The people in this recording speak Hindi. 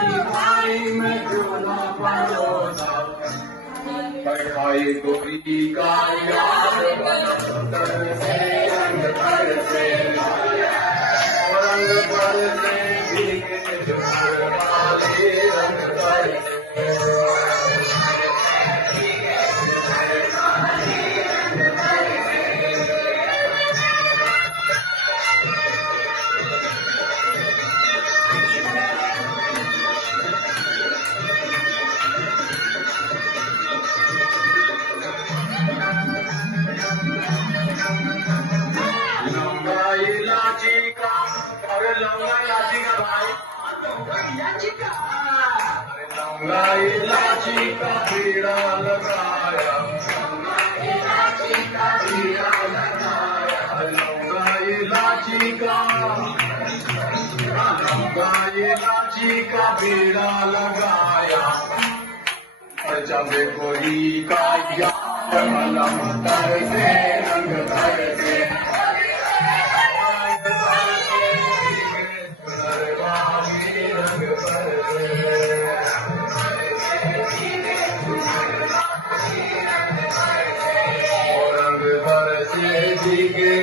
की थाली में चूना परोसा कढ़ाई गोरी का यार से रंग भर से भीगे वाले रंग भर इलायची का अरे लौंगा इलायची का भाई लौंगा इलायची का पीड़ा लगाया लौंगा इलायची का पीड़ा लगाया लौंगा इलायची का पीड़ा लगाया जब कोई का यार मलम तर से रंग भर से रंग भर से भीगे